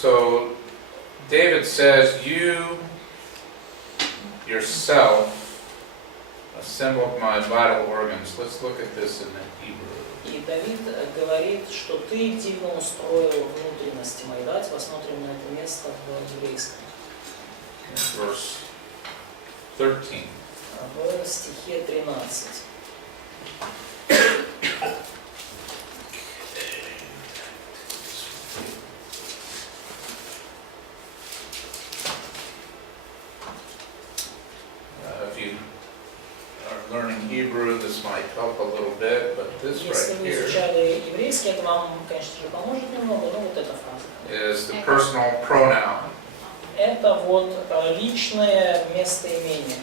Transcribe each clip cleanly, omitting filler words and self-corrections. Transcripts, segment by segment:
So David says, "You yourself assembled my vital organs." Let's look at this in the Hebrew. И Давид говорит, что ты дивно устроил внутренности мои. Давайте посмотрим на это место в еврейском. Verse 13. В стихе 13. If you are learning Hebrew, this might help a little bit, but this Если right вы here изучали еврейский, это вам, конечно же, поможет немного, но вот эта фраза. is the personal pronoun. Это вот личное местоимение.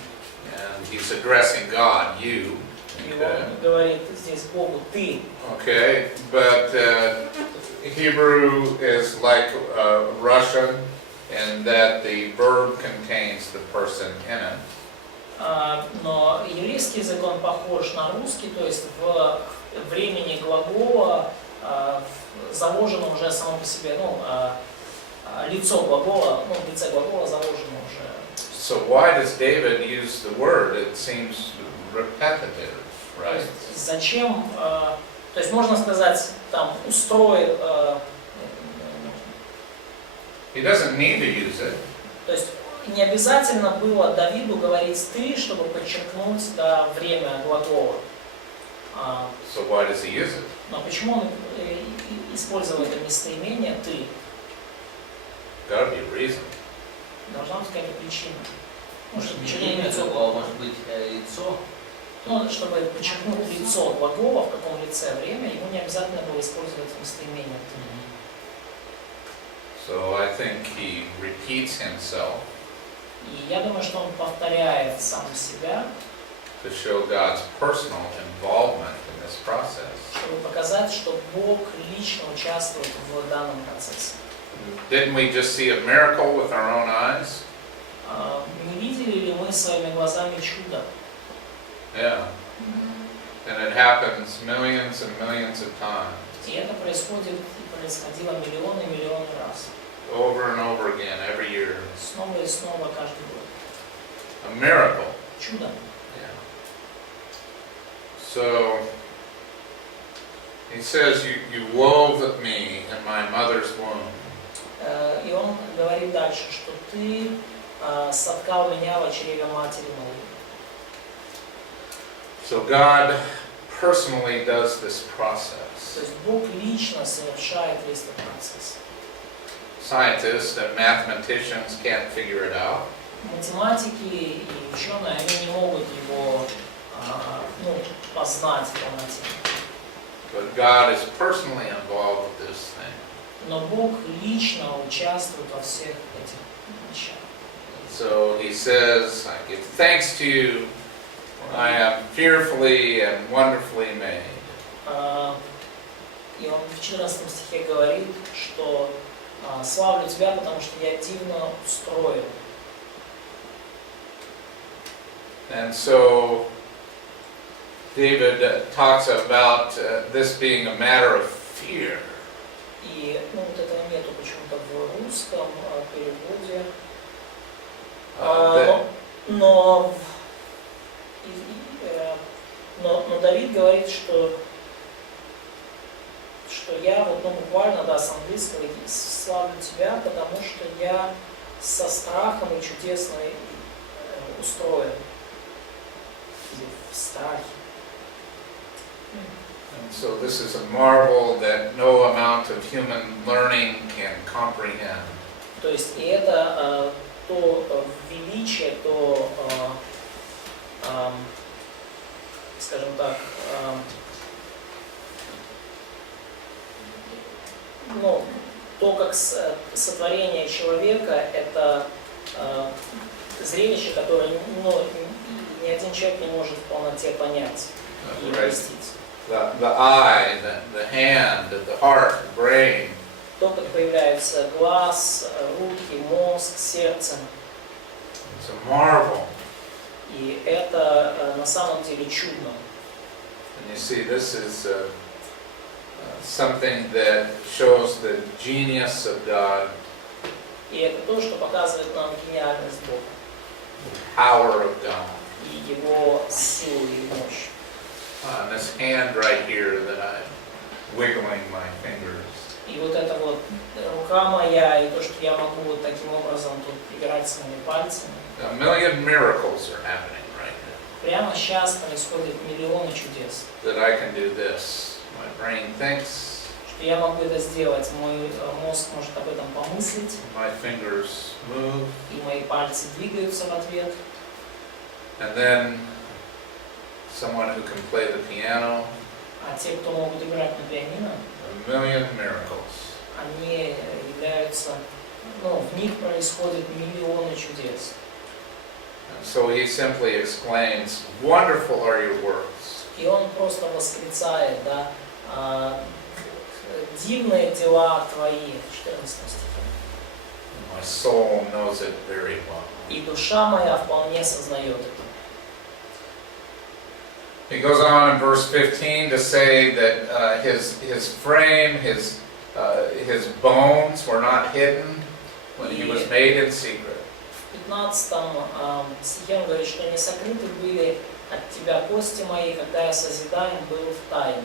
And he's addressing God, you. И он говорит здесь Богу ты. Okay, but Hebrew is like Russian in that the verb contains the person in it. Но еврейский язык, он похож на русский, то есть в времени глагола заложено уже само по себе, лицо глагола, в лице глагола заложено уже. So why does David use the word? It seems repetitive, right? Зачем, то есть можно сказать, там, устрой, He doesn't need to use it. то есть не обязательно было Давиду говорить ты, чтобы подчеркнуть время глагола. So why does he use it? Но почему он использовал это местоимение ты? Gotta be a reason. Должна быть какая-то причина. Может, Подчеркнение глагола может быть лицо. Чтобы подчеркнуть лицо глагола, в каком лице время, ему не обязательно было использовать местоимение ты. So I think he repeats himself И я думаю, что он повторяет сам себя, to show God's personal involvement in this process. чтобы показать, что Бог лично участвует в данном процессе. Didn't we just see a miracle with our own eyes? Не видели ли мы своими глазами чудо? Yeah. And it happens millions and millions of times. И это происходило миллионы и миллионы раз. Over and over again, every year. Снова и снова каждый год. A miracle. Чудо. Yeah. So he says, you wove me in my mother's womb. И он говорит дальше, что ты соткал меня в чреве матери моей. So God personally does this process. То есть Бог лично совершает весь этот процесс. Scientists and mathematicians can't figure it out. Математики и ученые, они не могут его познать в полноте. But God is personally involved with this thing. Но Бог лично участвует во всех этих вещах. So he says, I give thanks to you, I am fearfully and wonderfully made. И он в 14 стихе говорит, что славлю тебя, потому что я дивно устроен. And so David talks about this being a matter of fear. И вот этого нету почему-то в русском переводе. Но Давид говорит, что я буквально, с английского, славлю тебя, потому что я со страхом и чудесно устроен. В страхе. And so this is a marvel that no amount of human learning can comprehend. То есть и это то величие, то, скажем так, то, как сотворение человека, это зрелище, которое ни один человек не может в полноте понять и простить. The eye, the hand, the heart, the brain. То, как появляются глаз, руки, мозг, сердце. It's a marvel. И это на самом деле чудно. And you see, this is something that shows the genius of God И это то, что показывает нам гениальность Бога. Power of God. И Его силу и мощь. On this hand right here that I'm wiggling my fingers. И вот эта вот рука моя, и то, что я могу вот таким образом тут играть своими пальцами. A million miracles are happening right now. Прямо сейчас происходят миллионы чудес. That I can do this. My brain thinks. Что я могу это сделать, мой мозг может об этом помыслить. My fingers move. И мои пальцы двигаются в ответ. And then someone who can play the piano. А те, кто могут играть на пианино, A million miracles. они являются, ну, в них происходят миллионы чудес. And so he simply exclaims, "Wonderful are your works." И он просто восклицает, да, дивные дела твои, 14 стихе. My soul knows it very well. И душа моя вполне сознает это. He goes on in verse 15 to say that his frame, his bones were not hidden when he was made in secret. В 15 стихе он говорит, что не сокрыты были от тебя кости мои, когда я созидаем был в тайне.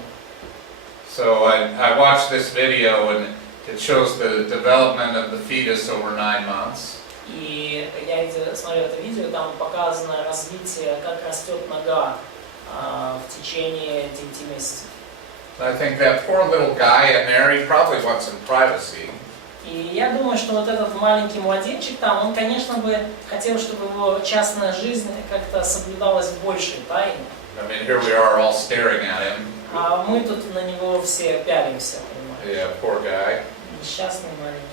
So I watched this video and it shows the development of the fetus over 9 months. И я смотрел это видео, там показано развитие, как растет нога в течение 9 месяцев. I think that poor little guy in there, he probably wants some privacy. И я думаю, что вот этот маленький младенчик там, он, конечно, бы хотел, чтобы его частная жизнь как-то соблюдалась в большей тайне. I mean, here we are all staring at him. А мы тут на него все пялимся, понимаете? Yeah, poor guy. Несчастный маленький.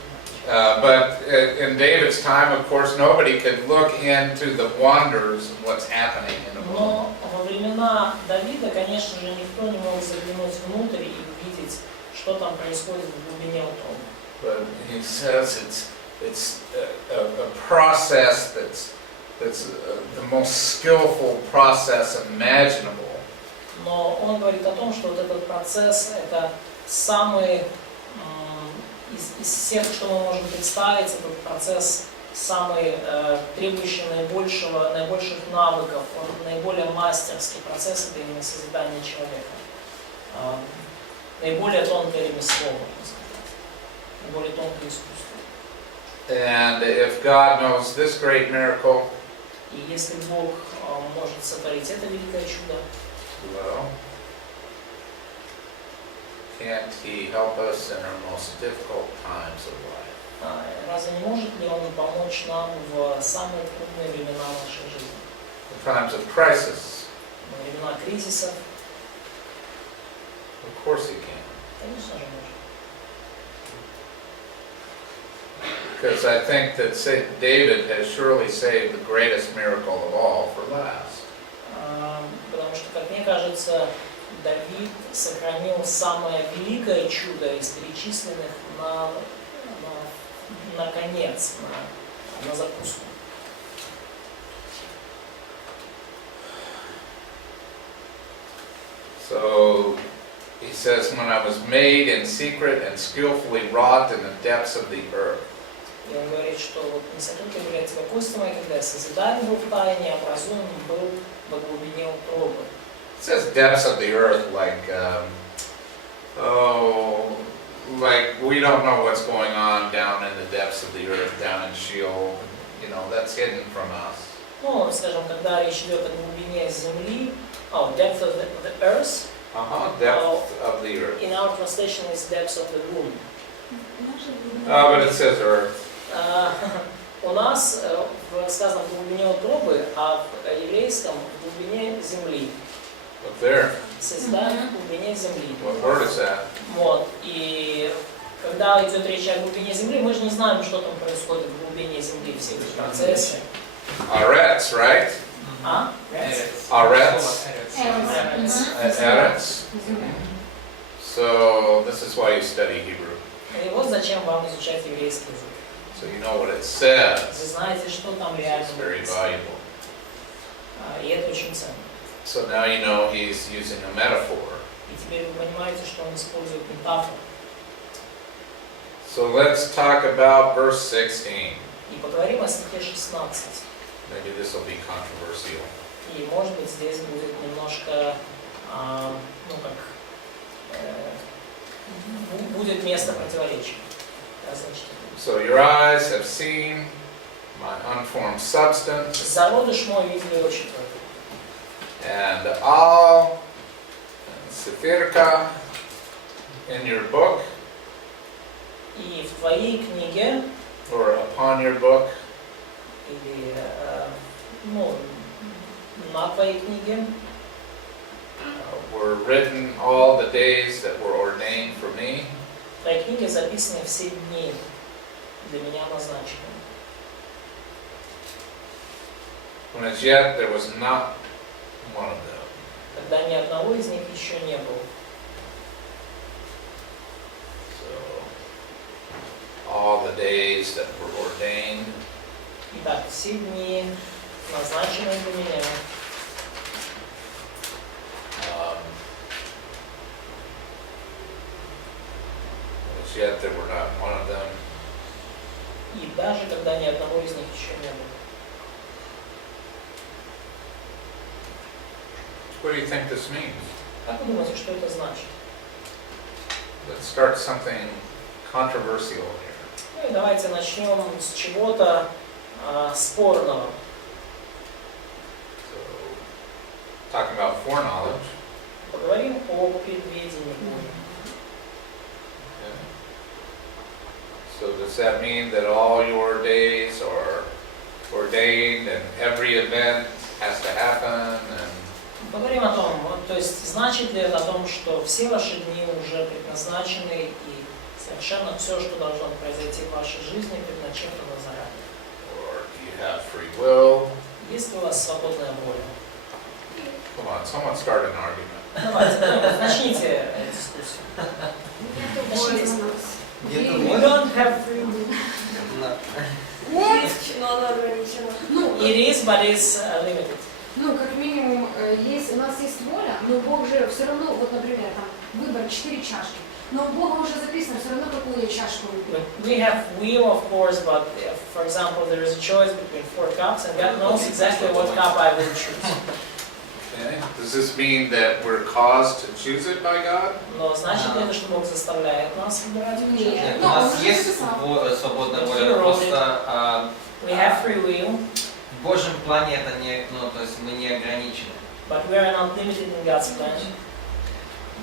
But in David's time, of course, nobody could look into the wonders of what's happening in the world. Но во времена Давида, конечно же, никто не мог заглянуть внутрь и увидеть, что там происходит в глубине утробы. But he says it's a process that's the most skillful process imaginable. Но он говорит о том, что вот этот процесс – это самый, из всех, что мы можем представить, этот процесс самый требующий наибольших навыков, он наиболее мастерский процесс – это именно созидание человека. Наиболее тонкое ремесло, можно сказать, наиболее тонкое искусство. And if God knows this great miracle, И если Бог может сотворить это великое чудо, well, can't He help us in our most difficult times of life? разве не может ли Он помочь нам в самые трудные времена нашей жизни? In times of crisis, Во времена кризисов, of course He can. конечно же, может. Because I think that David has surely saved the greatest miracle of all for last. Потому что, как мне кажется, Давид сохранил самое великое чудо из перечисленных на конец, на закуску. So he says, when I was made in secret and skillfully wrought in the depths of the earth. И он говорит, что вот не сокрыты были от тебя кости мои, когда я созидаем был в тайне, образуем был во глубине утробы. It says depths of the earth like, like we don't know what's going on down in the depths of the earth, down in Sheol. You know, that's hidden from us. Ну, скажем, когда речь идет о глубине земли, depth of the earth. Depth of the earth. In our translation is depths of the womb. But it says earth. У нас сказано в глубине утробы, а в еврейском в глубине земли. Look there. Созидаем в глубине земли. What word is that? Вот. И когда идет речь о глубине земли, мы же не знаем, что там происходит в глубине земли, все эти процессы. Arets, right? Arets. Arets. So this is why you study Hebrew. И вот зачем вам изучать еврейский язык. So you know what it says. Вы знаете, что там реально It's very написано. valuable. И это очень ценно. So now you know he's using a metaphor. И теперь вы понимаете, что он использует метафору. So let's talk about verse 16. И поговорим о стихе 16. Maybe this will be controversial. И может быть здесь будет немножко, будет место противоречия. So your eyes have seen my unformed substance, Зародыш мой видели очи твои. and all Sifirka in your book, И в твоей книге, or upon your book, или на твоей книге, were written all the days that were ordained for me, в твоей книге записаны все дни для меня назначены. when as yet there was not one of them. Когда ни одного из них еще не было. So, all the days that were ordained, Итак, все дни, назначенные для меня, as yet there were not one of them. и даже когда ни одного из них еще не было. What do you think this means? Как вы думаете, что это значит? Let's start something controversial here. Ну и давайте начнем с чего-то спорного. So, talking about foreknowledge. Поговорим о предведении Божьем. Okay. So does that mean that all your days are ordained and every event has to happen? And Поговорим о том, то есть значит ли это о том, что все ваши дни уже предназначены и совершенно все, что должно произойти в вашей жизни, предначертано заранее? or do you have free will? Есть ли у вас свободная воля? Come on, someone start an argument. Давайте, начните дискуссию. Нету We don't have free will. Есть, но она ограничена. It is, but it's limited. Ну, как минимум, у нас есть воля, но Бог же все равно, вот, например, там, выбор 4 чашки. Но у Бога уже записано все равно, какую чашку выберет. We have will, of course, but for example, there is a choice between 4 cups, and God knows exactly what cup I will choose. Okay. Does this mean that we're caused to choose it by God? Но значит ли это, что Бог заставляет нас выбирать эту чашку? Нет, у нас есть свободная воля, просто We have free will, в Божьем плане это не, то есть мы не ограничены. but we are not limited in God's plan.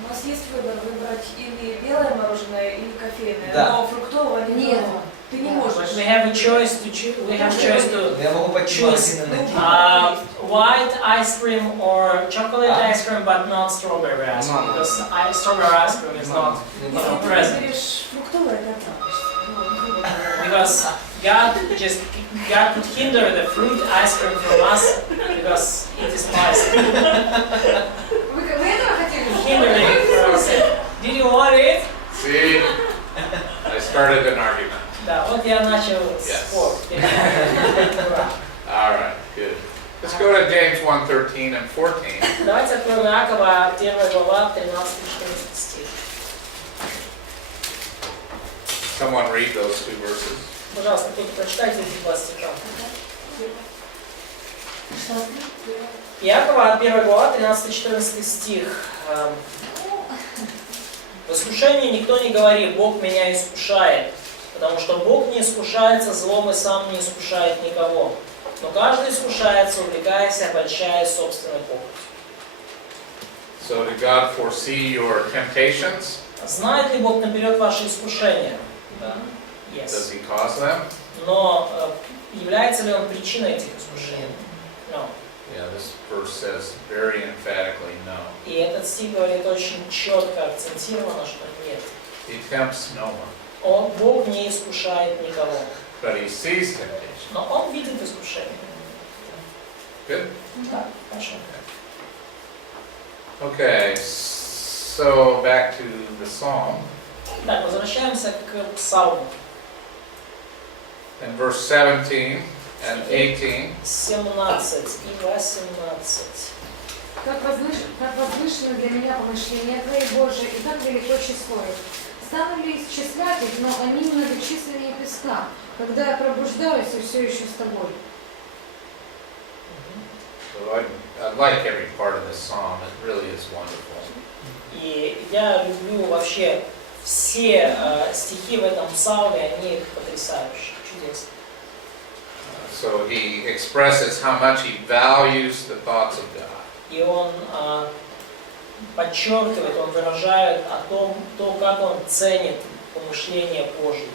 У нас есть выбор выбрать или белое мороженое, или кофейное, Да. но фруктового нет. Ты не можешь. But we have a choice to choose. We have choice to Я могу пойти в магазин и найти. white ice cream or chocolate ice cream, but not strawberry ice cream, because strawberry ice cream is not Если ты present. выберешь фруктовое, ты отравишься. Because God could hinder the fruit ice cream from us because it is spicy. Вы этого хотели? Hinder it from us. Did you want it? See, I started an argument. Да, вот я начал Yes. спор. All right, good. Let's go to James 1:13 and 14. Давайте откроем Иакова, 1 глава, 13-14 стих. Someone read those two verses. Пожалуйста, кто-то прочитайте эти два стиха. Иакова, 1 глава, 13-14 стих. В искушении никто не говорит: Бог меня искушает, потому что Бог не искушается злом и сам не искушает никого. Но каждый искушается, увлекаясь и обольщаясь собственной похотью. So did God foresee your temptations? Знает ли Бог наперед ваши искушения? Да. Yes. Does He cause them? Но является ли Он причиной этих искушений? No. Yeah, this verse says very emphatically no. И этот стих говорит очень четко, акцентированно, что нет. He tempts no one, Бог не искушает никого. but He sees temptation. Но Он видит искушение. Good? Да, хорошо. Okay, so back to the psalm. Так, возвращаемся к Псалму. In verse 17 and 18, 17 и 18. Как возвышено для меня помышление Твое, Боже, и как велико число их. стану ли исчислять их, но они многочисленнее песка, когда я пробуждаюсь и все еще с тобой. So I like every part of this psalm. It really is wonderful. И я люблю вообще все стихи в этом псалме, они потрясающие, чудесные. So he expresses how much he values the thoughts of God. И он подчеркивает, он выражает о том, как он ценит помышления Божьи.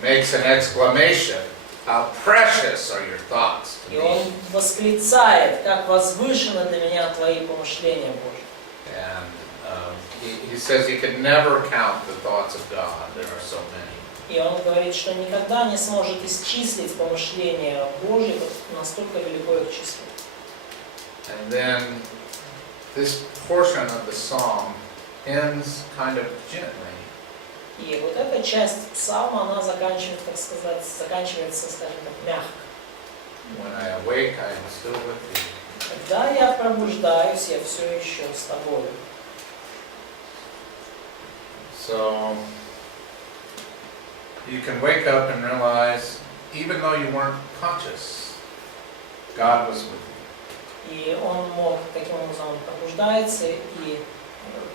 He makes an exclamation, how precious are your thoughts to И он me. восклицает, как возвышены для меня твои помышления Божьи. And he says he could never count the thoughts of God. There are so many. И он говорит, что никогда не сможет исчислить помышления Божьи, настолько велико их число. And then this portion of the psalm ends kind of gently. И вот эта часть псалма, она заканчивается, скажем так, мягко. When I awake, I am still with thee. Когда я пробуждаюсь, я все еще с тобой. So you can wake up and realize, even though you weren't conscious, God was with you. И он мог, таким образом, он пробуждается и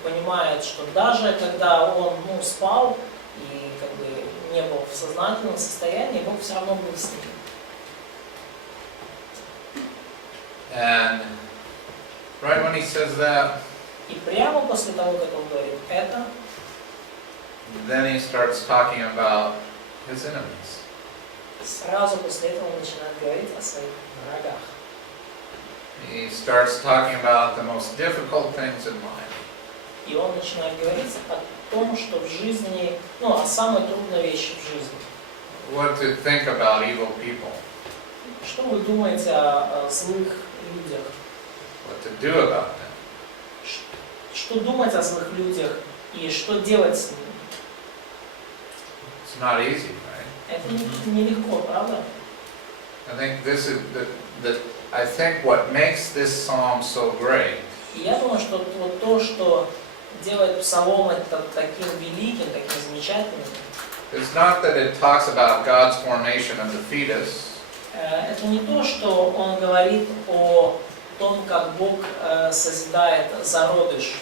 понимает, что даже когда он спал и как бы не был в сознательном состоянии, Бог все равно был с ним. And right when he says that, И прямо после того, как он говорит это, then he starts talking about his enemies. сразу после этого он начинает говорить о своих врагах. He starts talking about the most difficult things in life. И он начинает говорить о том, что в жизни, о самой трудной вещи в жизни. What to think about evil people. Что вы думаете о злых людях? What to do about them. Что думать о злых людях и что делать с ними? It's not easy, right? Это нелегко, правда? I think this is I think what makes this psalm so great И я думаю, что вот то, что делает псалом это таким великим, таким замечательным, is not that it talks about God's formation of the fetus, это не то, что он говорит о том, как Бог созидает зародыш,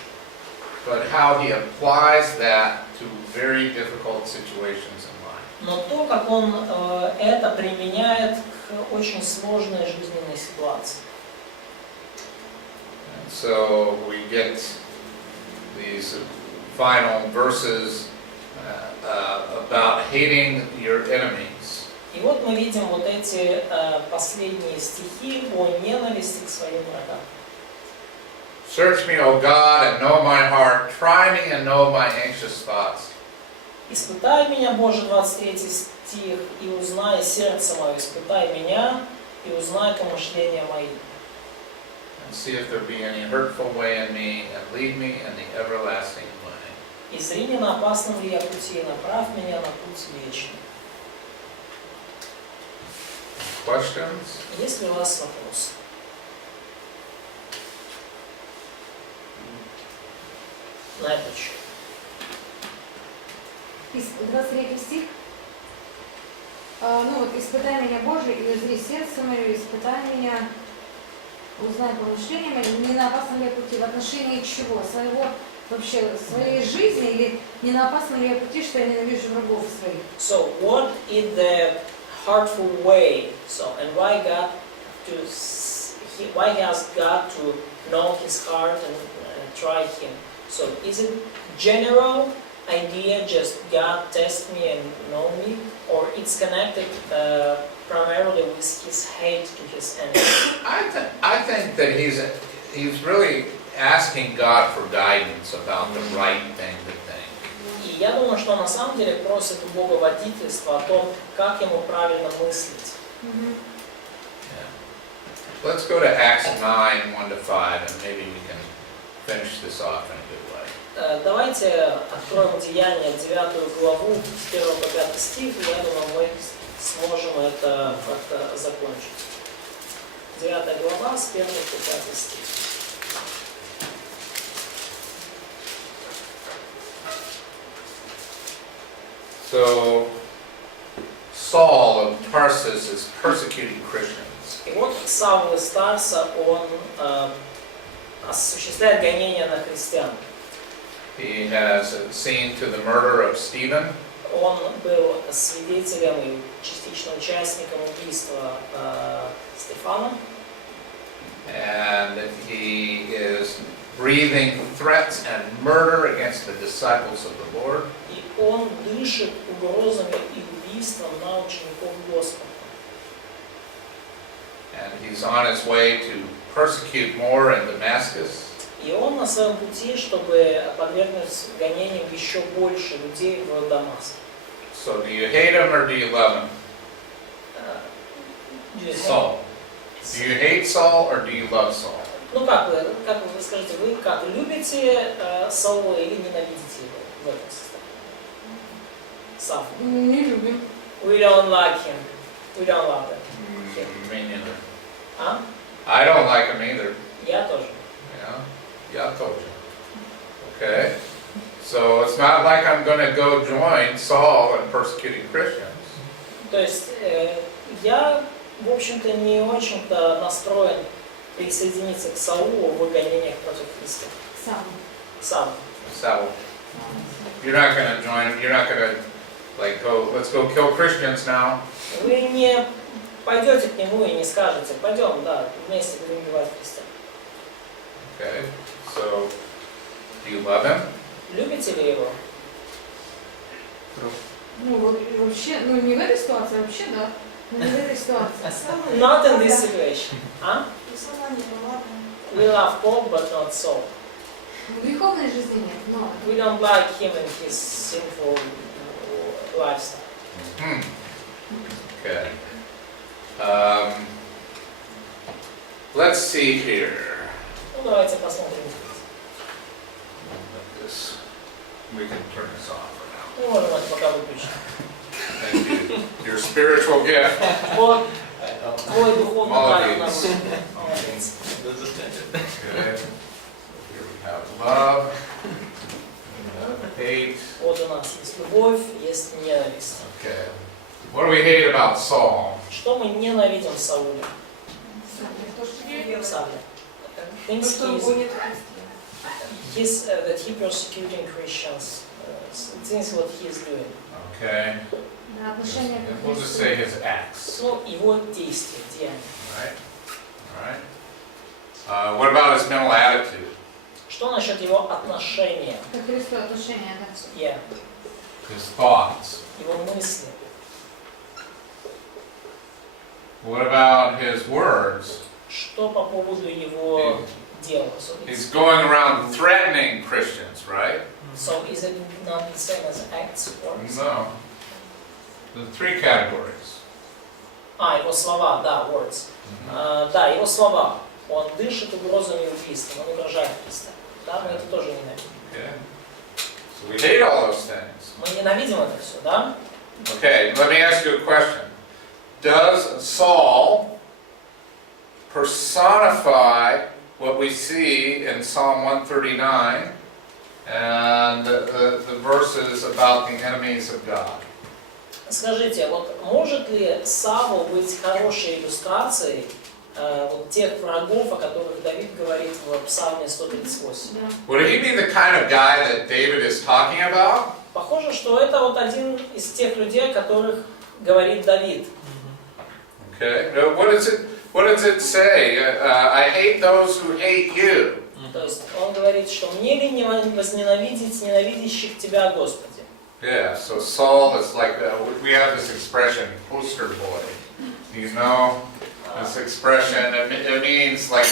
but how he applies that to very difficult situations in life. но то, как он это применяет к очень сложной жизненной ситуации. And so we get these final verses about hating your enemies. И вот мы видим вот эти последние стихи о ненависти к своим врагам. Search me, O God, and know my heart. Try me and know my anxious thoughts. «Испытай меня, Боже», 23 стих, «и узнай сердце мое, испытай меня, и узнай помышления мои». And see if there be any hurtful way in me, and lead me in the everlasting way. «И зри, не на опасном ли я пути, и направь меня на путь вечный». Questions? Есть ли у вас вопросы? На этот счет. 23 стих. «Испытай меня, Боже, и узри сердце мое, испытай меня, узнай помышления мои, не на опасном ли я пути, в отношении чего? Своей жизни, или не на опасном ли я пути, что я ненавижу врагов своих?» So, what is the heartful way? And why has God to know his heart and try him? So, is it general idea, just God test me and know me, or it's connected primarily with his hate to his enemies? I think that he's really asking God for guidance about the right thing to think. И я думаю, что на самом деле просит у Бога водительства о том, как ему правильно мыслить. Yeah. Let's go to Acts 9, 1-5, and maybe we can finish this off in a good way. Давайте откроем Деяния, 9 главу, с 1 по 5 стих, и я думаю, мы сможем это как-то закончить. 9 глава, с 1 по 5 стих. So Saul of Tarsus is persecuting Christians. И вот Савл из Тарса, он осуществляет гонения на христиан. He has seen to the murder of Stephen. Он был свидетелем и частично участником убийства Стефана. And he is breathing threats and murder against the disciples of the Lord. И он дышит угрозами и убийством на учеников Господа. And he's on his way to persecute more in Damascus. И он на своем пути, чтобы подвергнуть гонениям еще больше людей в Дамаск. So do you hate him or do you love him? Saul. Do you hate Saul or do you love Saul? Ну как вы скажете, вы как любите Саула или ненавидите его в этом состоянии? Савл. Не любим. We don't like him. We don't love him. Me neither. А? I don't like him either. Я тоже. Yeah, I told you. Okay. So it's not like I'm going to go join Saul in persecuting Christians. То есть я, в общем-то, не очень-то настроен присоединиться к Саулу в гонениях против Христа. Сам. So you're not going to join. You're not going to like go. Let's go kill Christians now. Вы не пойдете к нему и не скажете, пойдем, да, вместе будем убивать христиан. Okay. So do you love him? Любите ли его? Ну, вообще, ну не в этой ситуации, вообще, да. Но не в этой ситуации. Not in this situation. А? We love Paul, but not Saul. В греховной жизни нет, но... We don't like him and his sinful lifestyle. Okay. Let's see here. Ну, давайте посмотрим. This, we can turn this off for now. Ну, можем это пока выключить. Thank you. Your spiritual gift. Вот твой духовный дар. Молодец. Молодец. Okay. Here we have love. We have hate. Вот у нас есть любовь, есть ненависть. Okay. What do we hate about Saul? Что мы ненавидим в Сауле? Савле. Things that he persecuting Christians. Things what he is doing. Okay. Да, отношения к We'll just say his acts. Ну, его действия, деяния. Right. All right. What about his mental attitude? Что насчет его отношения? К Христу отношения, да. Yeah. His thoughts. Его мысли. What about his words? Что по поводу его дела? He's going around threatening Christians, right? So is it not the same as acts or? No. The three categories. Его слова, да, words. Да, его слова. Он дышит угрозами и убийством, он угрожает Христа. Да, мы это тоже ненавидим. Okay. So we hate all those things. Мы ненавидим это все, да? Okay, let me ask you a question. Does Saul personify what we see in Psalm 139 and the verses about the enemies of God? Скажите, вот может ли Савл быть хорошей иллюстрацией вот тех врагов, о которых Давид говорит в Псалме 138? Would he be the kind of guy that David is talking about? Похоже, что это вот один из тех людей, о которых говорит Давид. Okay. What does it say? I hate those who hate you. То есть он говорит, что мне ли не возненавидеть ненавидящих тебя, Господи? Yeah, so Saul is like, we have this expression, poster boy. You know, this expression, it means like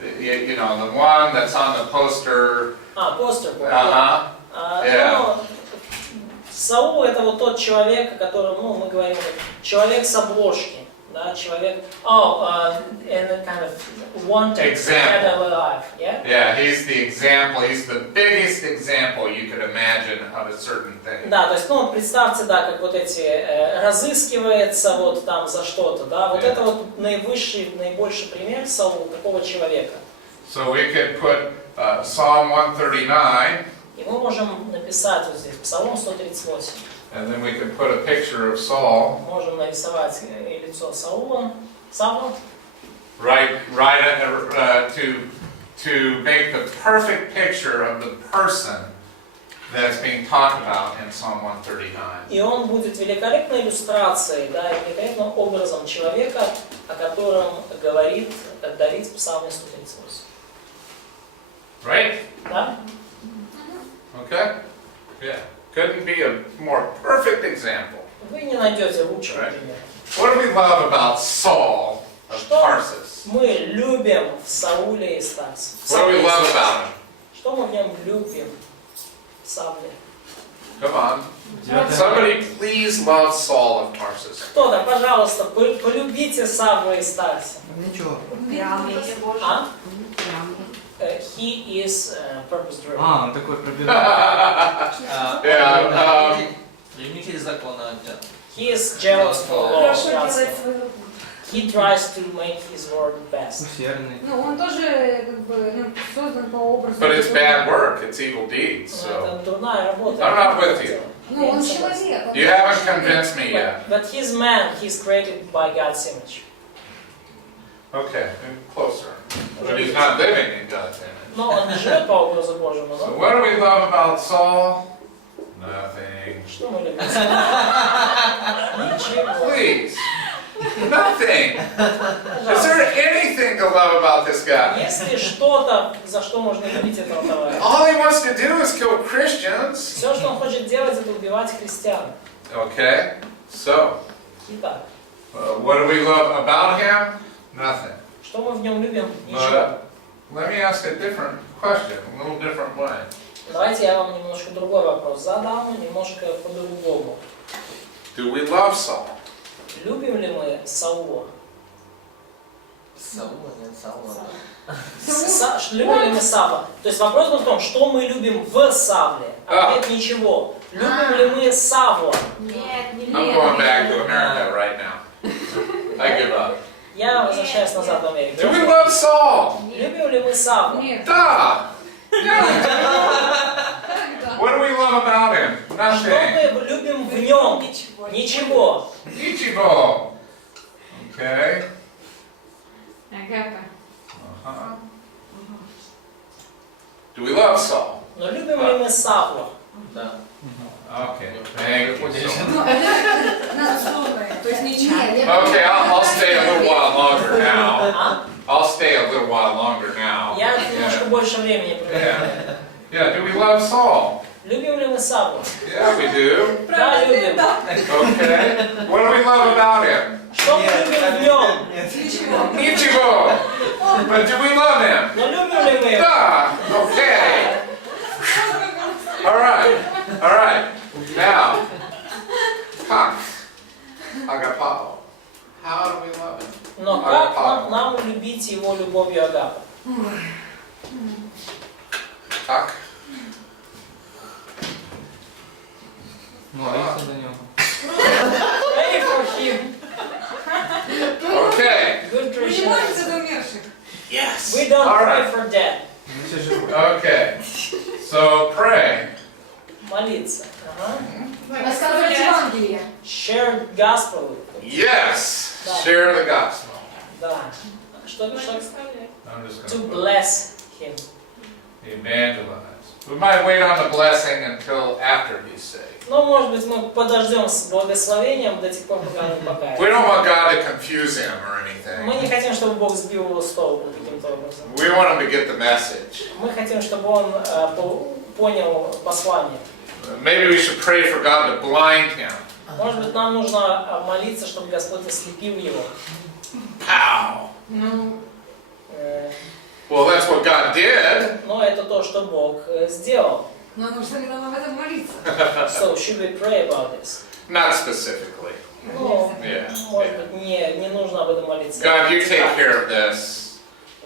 the one that's on the poster. Poster boy. Yeah. Саул это вот тот человек, о котором, мы говорим, человек с обложки. Да, человек, and a kind of wanted to have a life, yeah? Yeah, he's the example, he's the biggest example you could imagine of a certain thing. Да, то есть, представьте, да, как вот эти, разыскивается вот там за что-то, да, вот это вот наивысший, наибольший пример Саула, такого человека. So we could put Psalm 139. И мы можем написать вот здесь, Псалом 138. And then we can put a picture of Saul Можем нарисовать лицо Саула. Савла. to make the perfect picture of the person that's being talked about in Psalm 139. И он будет великолепной иллюстрацией, да, и великолепным образом человека, о котором говорит Давид в Псалме 138. Right? Да? Okay? Yeah. Couldn't be a more perfect example. Вы не найдете лучшего Right. примера. What do we love about Saul of Что Tarsus? мы любим в Сауле и Старсе? What do we love about him? Что мы в нем любим в Савле? Come on. Somebody please love Saul of Tarsus. Кто-то, пожалуйста, полюбите Савла и Старса. Ничего. А? He is purpose driven. Он такой пробивает. Yeah, Ревнитель закона. He is jealous for law. Хорошо делает свою работу. He tries to make his word best. Усердный. Ну, он тоже как бы создан по образу. but it's bad work. It's evil deeds. So Это дурная работа. I'm not with you. Ну, он человек. you haven't convinced me yet. But he's man. He's created by God's image. Okay, closer. But he's not living in God's image. Но он не живет по образу Божьему. So Но what do we love about Saul? Nothing. что мы любим? Ничего. Please. Nothing. Is there anything to love about this guy? Есть ли что-то, за что можно любить этого товарища? All he wants to do is kill Christians. Все, что он хочет делать, это убивать христиан. Okay, so Итак, what do we love about him? Nothing. что мы в нем любим? Ничего. But let me ask a different question, a little different way. Давайте я вам немножко другой вопрос задам, немножко по-другому. Do we love Saul? Любим ли мы Саула? Саула, нет, Саула. Любим ли мы Савла? То есть вопрос был в том, что мы любим в Савле. Ответ ничего. Любим ли мы Савла? Нет, не I'm going back to America right now. I give up. Я возвращаюсь назад в Америку. Do we love Saul? Любим ли мы Савла? Нет. Duh! Yeah, we do. What do we love about him? Что Nothing. мы любим в нем? Ничего. Ichibo. Okay. Агапа. Uh-huh. Do we love Saul? Но любим ли мы Савла? Да. Okay. Thank you so much. Ну, это надо слово. То есть ничего. Okay, I'll stay a little while longer now. А? I'll stay a little while longer now. Я немножко больше времени проведу. Yeah, do we love Saul? Любим ли мы Савла? Yeah, we do. Да, любим. Okay. What do we love about him? Что мы любим в нем? Ничего. Ichibo. But do we love him? Но любим ли мы его? Duh. Okay. All right. All right. Now, Kak, agapao. How do we love him? Но как нам любить его любовью Агапа? Kak. Молиться за него. Pray for him. Okay. Good Мы не Christian. молимся за умерших. Yes. We don't All pray right. for dead. Все живут. Okay. So pray. Молиться. Ага. Рассказывать Евангелие. Share gospel. Yes. Share the gospel. Да. Что? I'm just To going to bless him. evangelize. We might wait on the blessing until after he's saved. Ну, может быть, мы подождем с благословением до тех пор, пока он We покается. don't want God to confuse him or Мы не anything. хотим, чтобы Бог сбил его с толку каким-то образом. We want him to get the message. Мы хотим, чтобы он понял послание. Maybe we should pray for God to blind him. Может быть, нам нужно молиться, чтобы Господь ослепил его. Pow! Ну, Well, that's what God did. Но это то, что Бог сделал. но нужно ли нам об этом молиться? So, should we pray about this? Not specifically. Ну, Yeah. может быть, не нужно об этом молиться. God, you take care of this.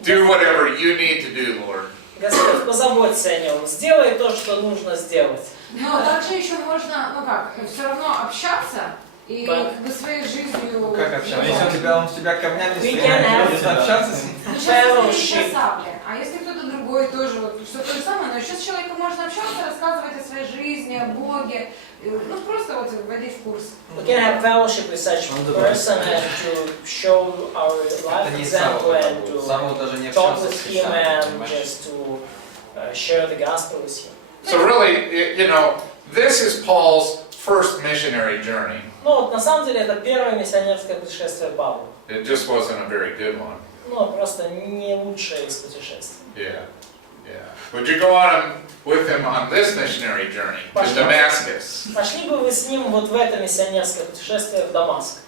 Do whatever you need to do, Lord. Господь, позаботься о нем. Сделай то, что нужно сделать. Но также еще можно, ну как, все равно общаться и как бы своей жизнью... Как общаться? Если он тебя камнями We стреляет, can have- нужно общаться с ним. Ну, сейчас Fellowship. это сабля, а если кто-то другой тоже, вот, что то же самое, но еще с человеком можно общаться, рассказывать о своей жизни, о Боге, Ну, просто вот вводить в курс. We can have fellowship with such person and to show our life Это не example Савва, and to Савва даже не talk общался with с him христианами, and понимаешь? just to share the gospel with him. So really, you know, this is Paul's first missionary journey. Ну вот на самом деле это первое миссионерское путешествие Павла. It just wasn't a very good one. Ну просто не лучшее из путешествий. Yeah, yeah. Would you go on with him on this missionary journey to Пошли. Damascus? Пошли бы вы с ним вот в это миссионерское путешествие в Дамаск?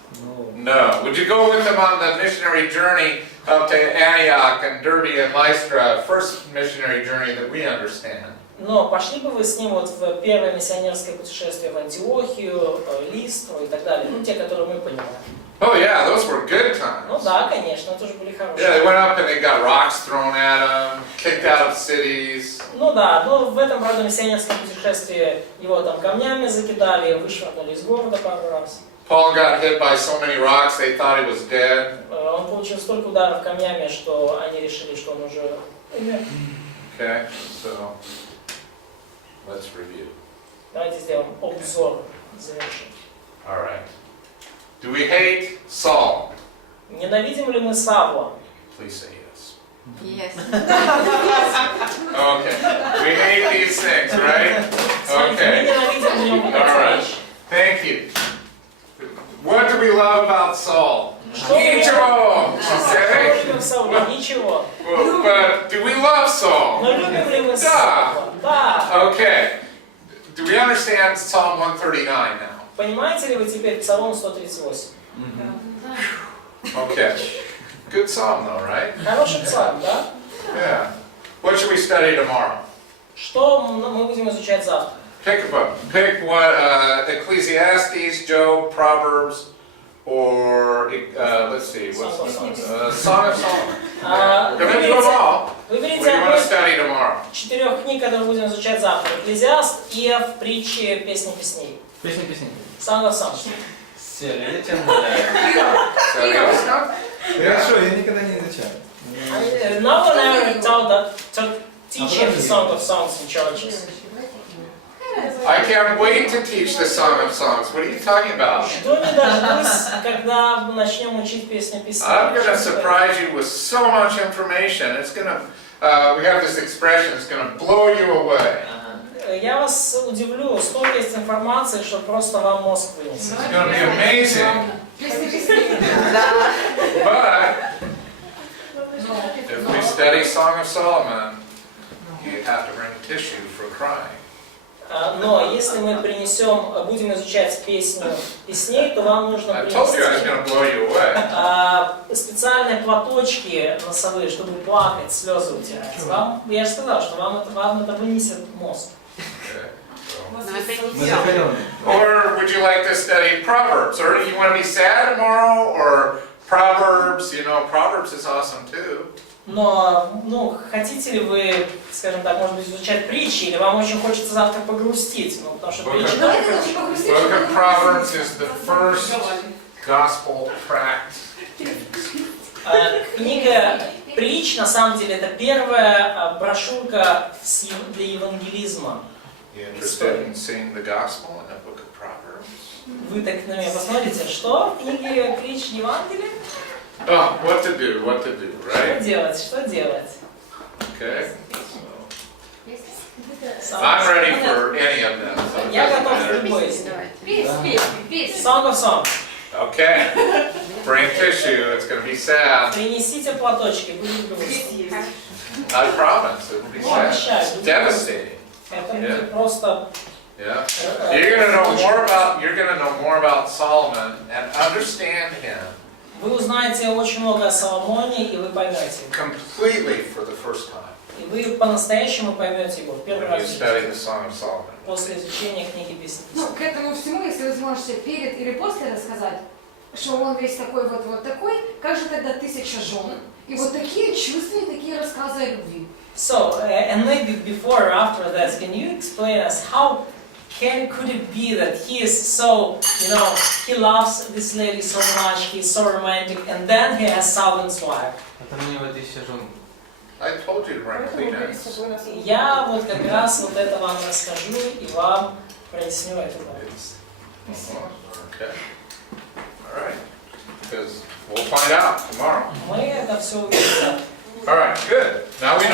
No. Would you go with him on the missionary journey up to Antioch and Derbe and Lystra, first missionary journey that we understand? Но пошли бы вы с ним вот в первое миссионерское путешествие в Антиохию, Листру и так далее, ну те, которые мы понимаем. Oh yeah, those were good Ну times. да, конечно, это же были Yeah, they хорошие. went up and they got rocks thrown at them, kicked out of cities. Ну да, но в этом, правда, миссионерском путешествии его там камнями закидали, вышвырнули из города пару раз. Paul got hit by so many rocks they thought he was dead. Он получил столько ударов камнями, что они решили, что он уже умер. Okay, so let's review. Давайте сделаем обзор, завершим. All right. Do we hate Saul? Ненавидим ли мы Савла? Please say yes. Yes. Okay. We hate these things, right? Смотрите, мы Okay. ненавидим в нем вот эти Alright. вещи. Thank you. What do we love about Saul? Что мы Ничего. Что Okay. любим в Сауле? Ничего. Well, but do we love Saul? Но любим ли мы Да. Савла? Да. Okay. Do we understand Psalm 139 now? Понимаете ли вы теперь Псалом 138? Okay. Good psalm though, right? Хороший псалм, да? Yeah. What should we study tomorrow? Что мы будем изучать завтра? Pick a book. Pick what Ecclesiastes, Job, Proverbs, or let's see, what's Song of Solomon. We're going to do them all. What do Выберите you want одну to из study tomorrow? 4 книг, которые будем изучать завтра. Экклезиаст, Иов, Притчи, Песни песней. Песни, песни. Song of Songs. Сели, я тебя умоляю. Хорошо, я никогда не изучаю. No one ever taught teaching the Song of Songs in churches. I can't wait to teach the Song of Songs. What are you talking about? Жду не дождусь, когда начнем учить песни песней. I'm going to surprise you with so much information. It's going to, we have this expression, it's going to blow you away. Я вас удивлю, столько есть информации, что просто вам мозг вынесет. It's going to be amazing. But if we study Song of Solomon, you have to bring tissue for crying. Но если мы будем изучать песню песней, то вам нужно I told you I was принести going to blow you away. специальные платочки носовые, чтобы плакать, слезы утирать. Я же сказал, что вам это вынесет мозг. Okay, so. Мы закаленные. Or would you like to study Proverbs? Or do you want to be sad tomorrow? Or Proverbs? You know, Proverbs is awesome too. Но, хотите ли вы, скажем так, может быть, изучать притчи, или вам очень хочется завтра погрустить? Ну, потому что притчи... Book of Proverbs is the first gospel tract. Книга притч, на самом деле, это первая брошюрка для евангелизма. You interested in seeing the gospel in the book of Proverbs? Вы так на меня посмотрите, что в книге притч Евангелия? Oh, what to do, Что right? делать, что делать? Okay. I'm ready for any of them. So it Я doesn't готов к matter. любой из них. Песни. Song of Songs. Okay. Bring tissue, it's going to be sad. Принесите платочки, будет грустно. I promise, it will be sad. Обещаю, It's будет devastating. Это будет просто... Yeah. You're going to know more about Solomon and understand him Вы узнаете очень много о Соломоне, и вы поймете его. completely for the first time И вы по-настоящему поймете его в первый when you раз в study жизни, the Song of Solomon. после изучения книги песни. Ну, к этому всему, если вы сможете перед или после рассказать, что он весь такой вот такой, как же тогда 1000 жен? И вот такие чувства и такие рассказы о любви. So, and maybe before or after that, can you explain us how could it be that he is so, he loves this lady so much, he's so romantic, and then he has Solomon wife? Это мне вот еще жен. I told you to bring Kleenex. Я вот как раз вот это вам расскажу и вам проясню это. Okay. All right. Because we'll find out tomorrow. Мы это все увидим. All right, good. Now we know